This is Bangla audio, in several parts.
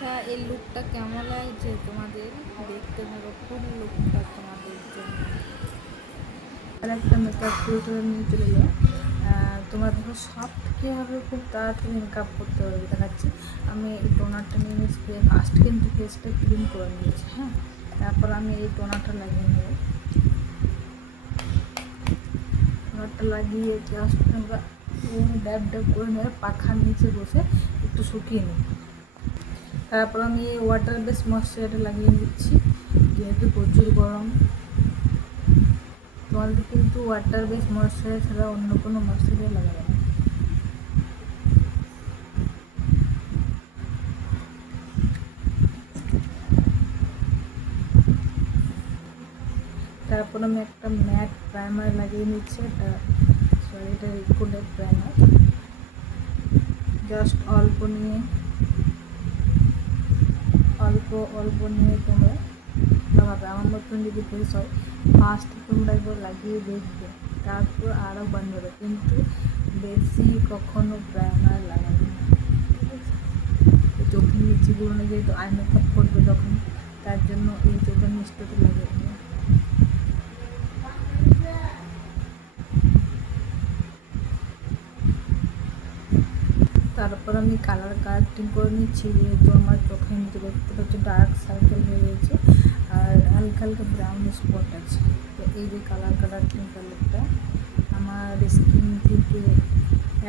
আচ্ছা, এই লুকটা কেমন লাগছে তোমাদের? দেখতে থাকো ফুল লুকটা তোমাদের জন্য। আর একটা মেকআপ ফিল্টার নিয়ে চলে যাও। তোমরা দেখো সফট কীভাবে খুব তাড়াতাড়ি মেকআপ করতে পারবে দেখাচ্ছি। আমি এই টোনারটা নিয়ে নিয়েছি, ফার্স্ট কিন্তু ফেসটা ক্লিন করে নিয়েছি। হ্যাঁ, তারপর আমি এই টোনারটা লাগিয়ে নেব। টোনারটা লাগিয়ে জাস্ট আমরা ড্যাব ড্যাব করে নেবে, পাখার নিচে বসে একটু শুকিয়ে নেব। তারপর আমি এই ওয়াটার বেস ময়শ্চারাইজারটা লাগিয়ে নিচ্ছি, যেহেতু প্রচুর গরম। তোমাদের কিন্তু ওয়াটার বেস ময়শ্চারাইজার ছাড়া অন্য কোনো ময়শ্চারাইজার লাগাবে না। তারপর আমি একটা ম্যাট প্রাইমার লাগিয়ে নিচ্ছি, এটা রিকুলেট প্রাইমার। জাস্ট অল্প নিয়ে তোমরা লাগাবে। আমার মতন যদি ফেস হয় ফার্স্ট তোমরা একবার লাগিয়ে দেখবে, তারপর আরও বানাবে, কিন্তু বেশি কখনো প্রাইমার লাগাবে না। ঠিক আছে, চোখের নিচেগুলো যেহেতু আই মেকআপ করবে তখন, তার জন্য এই চোখের নিচটাতে লাগিয়ে দেবে। তারপর আমি কালার কারেক্টিং করে নিচ্ছি, যেহেতু আমার চোখের নিচে দেখতে পাচ্ছি ডার্ক সার্কেল হয়ে গেছে আর হালকা হালকা ব্রাউন স্পট আছে। তো এই যে কালার কারেক্টিং কালারটা আমার স্কিন থেকে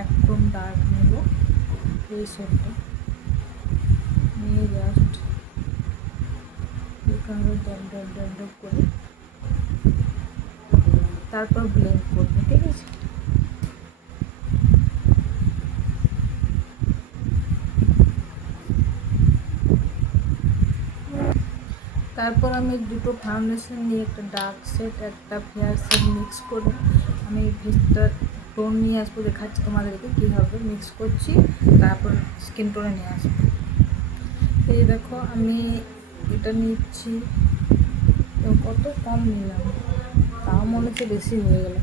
একদম ডার্ক নেব, এই শেডটা নিয়ে জাস্ট এখানে ড্যাব ড্যাব ড্যাব ড্যাব করে তারপর ব্লেন্ড করবো। ঠিক আছে, তারপর আমি দুটো ফাউন্ডেশন নিয়ে একটা ডার্ক শেড একটা ফেয়ার শেড মিক্স করে আমি ফেসটা টোন নিয়ে আসবো, দেখাচ্ছি তোমাদেরকে কীভাবে মিক্স করছি, তারপর স্কিন টোনে নিয়ে আসবো। এই দেখো আমি এটা নিচ্ছি, কত কম নিলাম, তাও মনে হচ্ছে বেশি হয়ে গেল।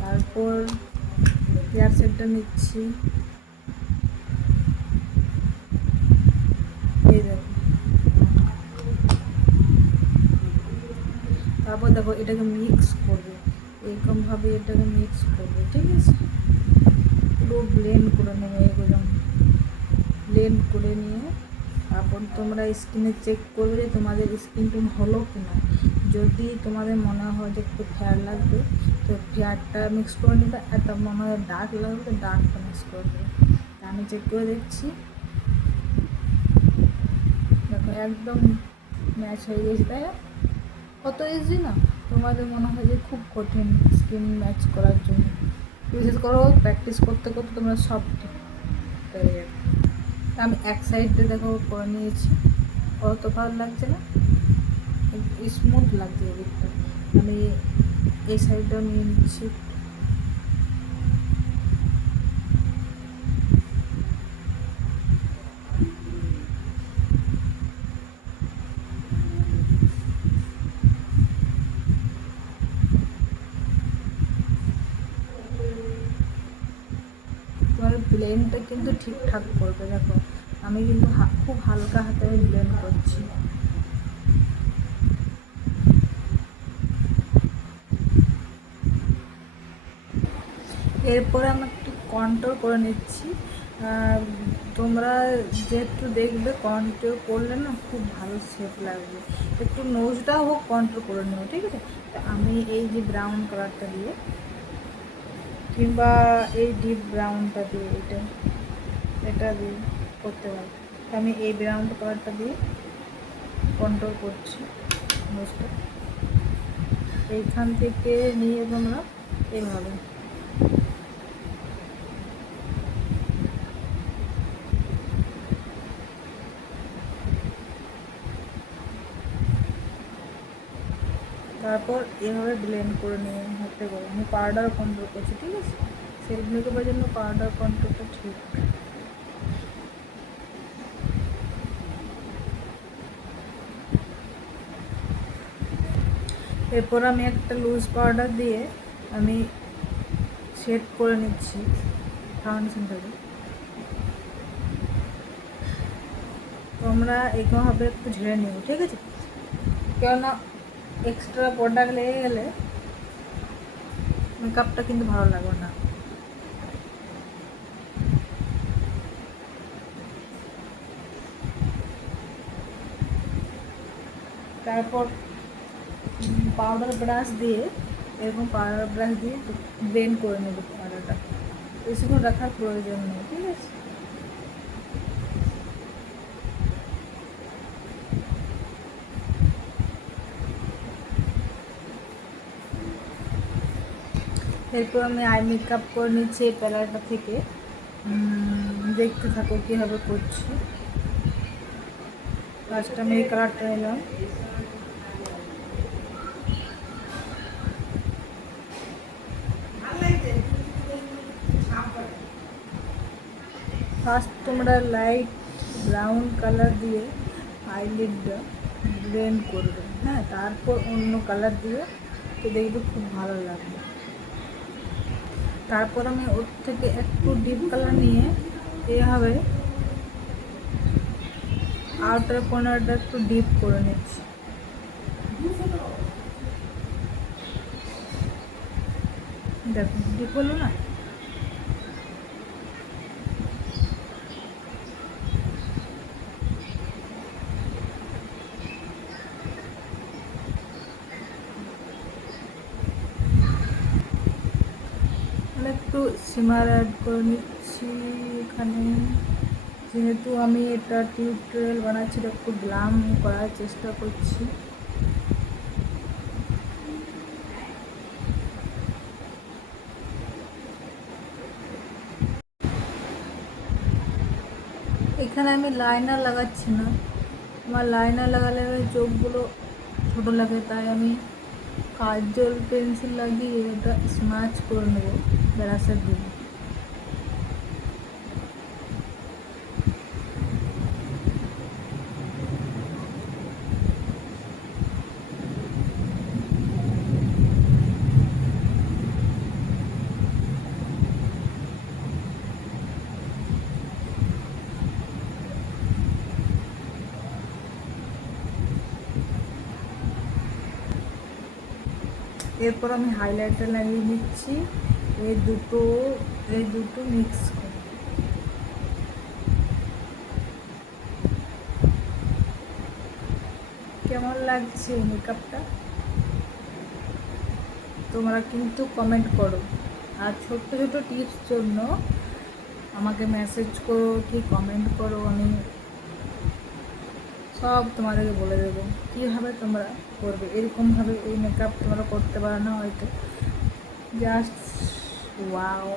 তারপর ফেয়ার শেডটা নিচ্ছি, এই দেখো। তারপর দেখো এটাকে মিক্স করবে, এরকমভাবে এটাকে মিক্স করবে। ঠিক আছে, পুরো ব্লেন্ড করে নেবে, এগুলো ব্লেন্ড করে নিয়ে তারপর তোমরা স্কিনে চেক করবে যে তোমাদের স্কিন টোন হলো কি না। যদি তোমাদের মনে হয় যে একটু ফেয়ার লাগবে তো ফেয়ারটা মিক্স করে নেবে, আর তোমার মনে হয় ডার্ক লাগবে তো ডার্কটা মিক্স করে দেবে। তা আমি চেক করে দেখছি, দেখো একদম ম্যাচ হয়ে গেছে, তাই না? কত ইজি না? তোমাদের মনে হয় যে খুব কঠিন স্কিন ম্যাচ করার জন্য, বিশেষ করো প্র্যাকটিস করতে করতে তোমরা সব ঠিক পেয়ে যাবে। আমি এক সাইডে দেখো করে নিয়েছি, অত ভালো লাগছে না, স্মুথ লাগছে এদিকটা। আমি এই সাইডটাও নিয়ে নিচ্ছি। তোমার ব্লেন্ডটা কিন্তু ঠিকঠাক করবে। দেখো আমি কিন্তু খুব হালকা হাতে আমি ব্লেন্ড করছি। এরপরে আমি একটু কন্ট্রোল করে নিচ্ছি। তোমরা যেহেতু দেখবে কন্ট্রোল করলে না খুব ভালো শেপ লাগবে, একটু নোজটাও হোক কন্ট্রোল করে নেবো। ঠিক আছে, তো আমি এই যে ব্রাউন কালারটা দিয়ে কিংবা এই ডিপ ব্রাউনটা দিয়ে এটা দিয়ে করতে পারি। আমি এই ব্রাউন কালারটা দিয়ে কন্ট্রোল করছি নোজটা, এইখান থেকে নিয়ে তোমরা এইভাবে তারপর এভাবে ব্লেন্ড করে নিয়ে হাতে করে আমি পাউডার কন্ট্রোল করছি। ঠিক আছে, সেলফ মেকআপের জন্য পাউডার কন্ট্রোলটা ঠিক। এরপর আমি একটা লুজ পাউডার দিয়ে আমি সেট করে নিচ্ছি ফাউন্ডেশনটাকে। তোমরা এরকমভাবে একটু ঝেড়ে নিও, ঠিক আছে? কেননা এক্সট্রা প্রোডাক্ট লেগে গেলে মেকআপটা কিন্তু ভালো লাগবে না। তারপর পাউডার ব্রাশ দিয়ে, এরকম পাউডার ব্রাশ দিয়ে ব্লেন্ড করে নেবে পাউডারটা, বেশিক্ষণ রাখার প্রয়োজন নেই, ঠিক আছে? এরপর আমি আই মেকআপ করে নিচ্ছি এই প্যালেটটা থেকে। দেখতে থাকো কীভাবে করছি। ফার্স্ট আমি এই কালারটা নিলাম, ফার্স্ট তোমরা লাইট ব্রাউন কালার দিয়ে আইলিডটা ব্লেন্ড করবে, হ্যাঁ, তারপর অন্য কালার দিয়ে, তো দেখবে খুব ভালো লাগবে। তারপর আমি ওর থেকে একটু ডিপ কালার নিয়ে এভাবে আউটার কর্নারটা একটু ডিপ করে নিচ্ছি। দেখো ডিপ হলো না? একটু সিমার অ্যাড করে নিচ্ছি এখানে, যেহেতু আমি এটা টিউটোরিয়াল বানাচ্ছি, একটু গ্লাম করার চেষ্টা করছি। এখানে আমি লাইনার লাগাচ্ছি না, আমার লাইনার লাগালে চোখগুলো ছোটো লাগে, তাই আমি কাজল পেন্সিল লাগিয়ে এটা স্মাচ করে নেবো ব্রাশের দিয়ে। এরপর আমি হাইলাইটার লাগিয়ে নিচ্ছি, এই দুটো মিক্স করে। কেমন লাগছে মেকআপটা তোমরা কিন্তু কমেন্ট করো, আর ছোট্ট ছোটো টিপস জন্য আমাকে মেসেজ করো কি কমেন্ট করো, আমি সব তোমাদেরকে বলে দেবো কীভাবে তোমরা করবে। এরকমভাবে এই মেকআপ তোমরা করতে পারো না হয়তো, জাস্ট ওয়াও।